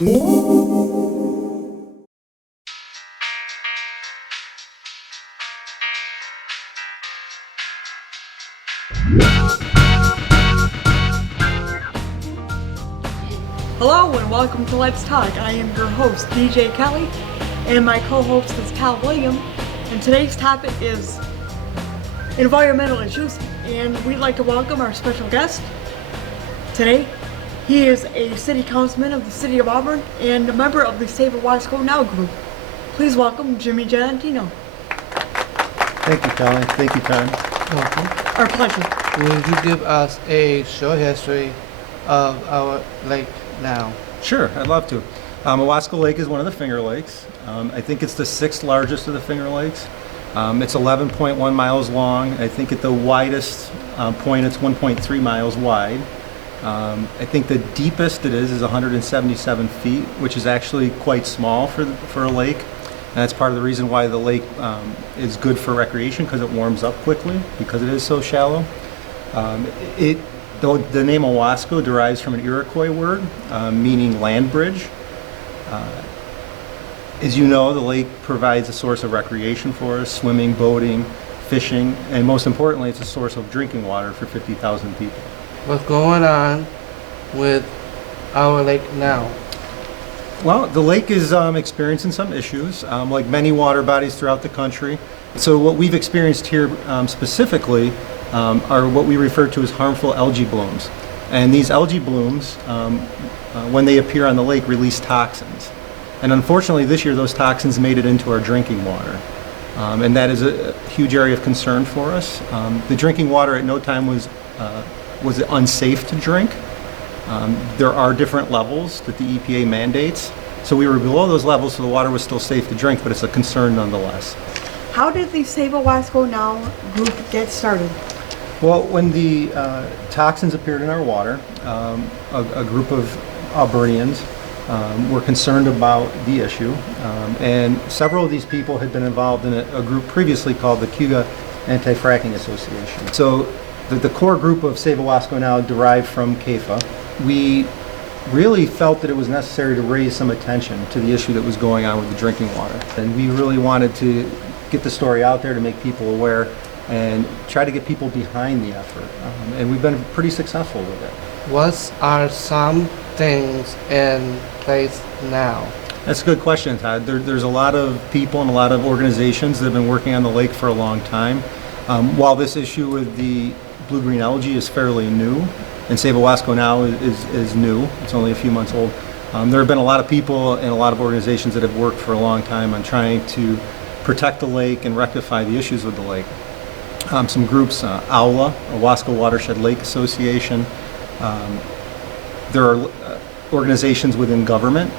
Hello and welcome to Let's Talk. I am your host, DJ Kelly, and my co-host is Cal William. And today's topic is environmental issues, and we'd like to welcome our special guest today. He is a city councilman of the city of Auburn and a member of the Save Owasco Now group. Please welcome Jimmy Genentino. Thank you, Kelly. Thank you, Todd. Welcome. Our pleasure. Will you give us a short history of our lake now? Sure, I'd love to. Owasco Lake is one of the Finger Lakes. I think it's the 6th largest of the Finger Lakes. It's 11.1 miles long. I think at the widest point it's 1.3 miles wide. I think the deepest it is 177 feet, which is actually quite small for a lake. And that's part of the reason why the lake is good for recreation, because it warms up quickly because it is so shallow. The name Owasco derives from an Iroquois word meaning land bridge. As you know, the lake provides a source of recreation for us, swimming, boating, fishing, and most importantly, it's a source of drinking water for 50,000 people. What's going on with our lake now? Well, the lake is experiencing some issues, like many water bodies throughout the country. So what we've experienced here specifically are what we refer to as harmful algae blooms. And these algae blooms, when they appear on the lake, release toxins. And unfortunately, this year, those toxins made it into our drinking water. And that is a huge area of concern for us. The drinking water at no time was unsafe to drink. There are different levels that the EPA mandates. So we were below those levels, so the water was still safe to drink, but it's a concern nonetheless. How did the Save Owasco Now group get started? Well, when the toxins appeared in our water, a group of Auburnians were concerned about the issue, and several of these people had been involved in a group previously called the Cayuga Anti-Fracking Association. So the core group of Save Owasco Now derived from CAFA. We really felt that it was necessary to raise some attention to the issue that was going on with the drinking water. And we really wanted to get the story out there to make people aware and try to get people behind the effort. And we've been pretty successful with it. What are some things in place now? That's a good question, Todd. There's a lot of people and a lot of organizations that have been working on the lake for a long time. While this issue with the blue-green algae is fairly new, and Save Owasco Now is new, it's only a few months old, there have been a lot of people and a lot of organizations that have worked for a long time on trying to protect the lake and rectify the issues with the lake. Some groups, AWLA, Owasco Watershed Lake Association. There are organizations within government,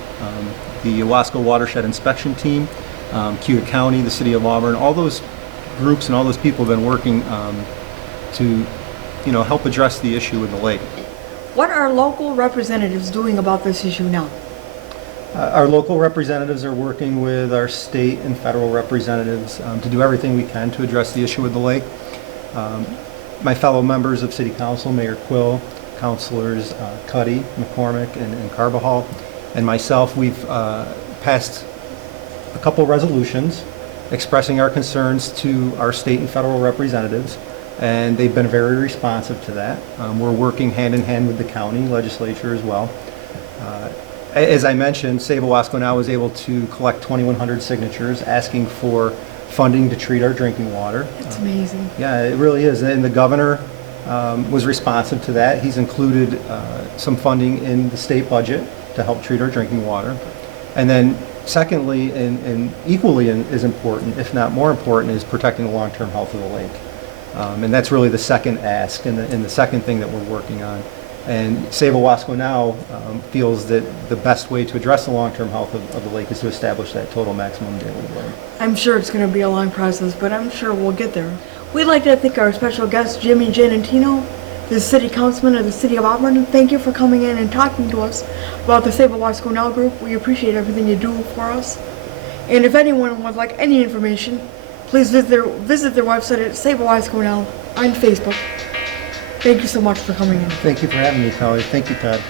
the Owasco Watershed Inspection Team, Cayuga County, the City of Auburn. All those groups and all those people have been working to help address the issue with the lake. What are local representatives doing about this issue now? Our local representatives are working with our state and federal representatives to do everything we can to address the issue with the lake. My fellow members of City Council, Mayor Quill, Councilors Cuddy, McCormick, and Carbajal, and myself, we've passed a couple resolutions expressing our concerns to our state and federal representatives, and they've been very responsive to that. We're working hand in hand with the county legislature as well. As I mentioned, Save Owasco Now was able to collect 2,100 signatures asking for funding to treat our drinking water. It's amazing. Yeah, it really is. And the governor was responsive to that. He's included some funding in the state budget to help treat our drinking water. And then secondly, and equally as important, if not more important, is protecting the long-term health of the lake. And that's really the second ask and the second thing that we're working on. And Save Owasco Now feels that the best way to address the long-term health of the lake is to establish that total maximum daily load. I'm sure it's going to be a long process, but I'm sure we'll get there. We'd like to thank our special guest, Jimmy Genentino, the City Councilman of the City of Auburn, and thank you for coming in and talking to us about the Save Owasco Now group. We appreciate everything you do for us. And if anyone would like any information, please visit their website at Save Owasco Now on Facebook. Thank you so much for coming in. Thank you for having me, Kelly. Thank you, Todd.